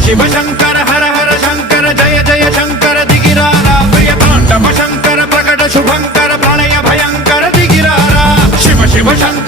शिव शंकर हर हर शंकर जय जय शंकर दिगिरारा प्रिय तांडव शंकर प्रकट शुभंकर प्रणय भयंकर दिगिरारा शिव शिव शंकर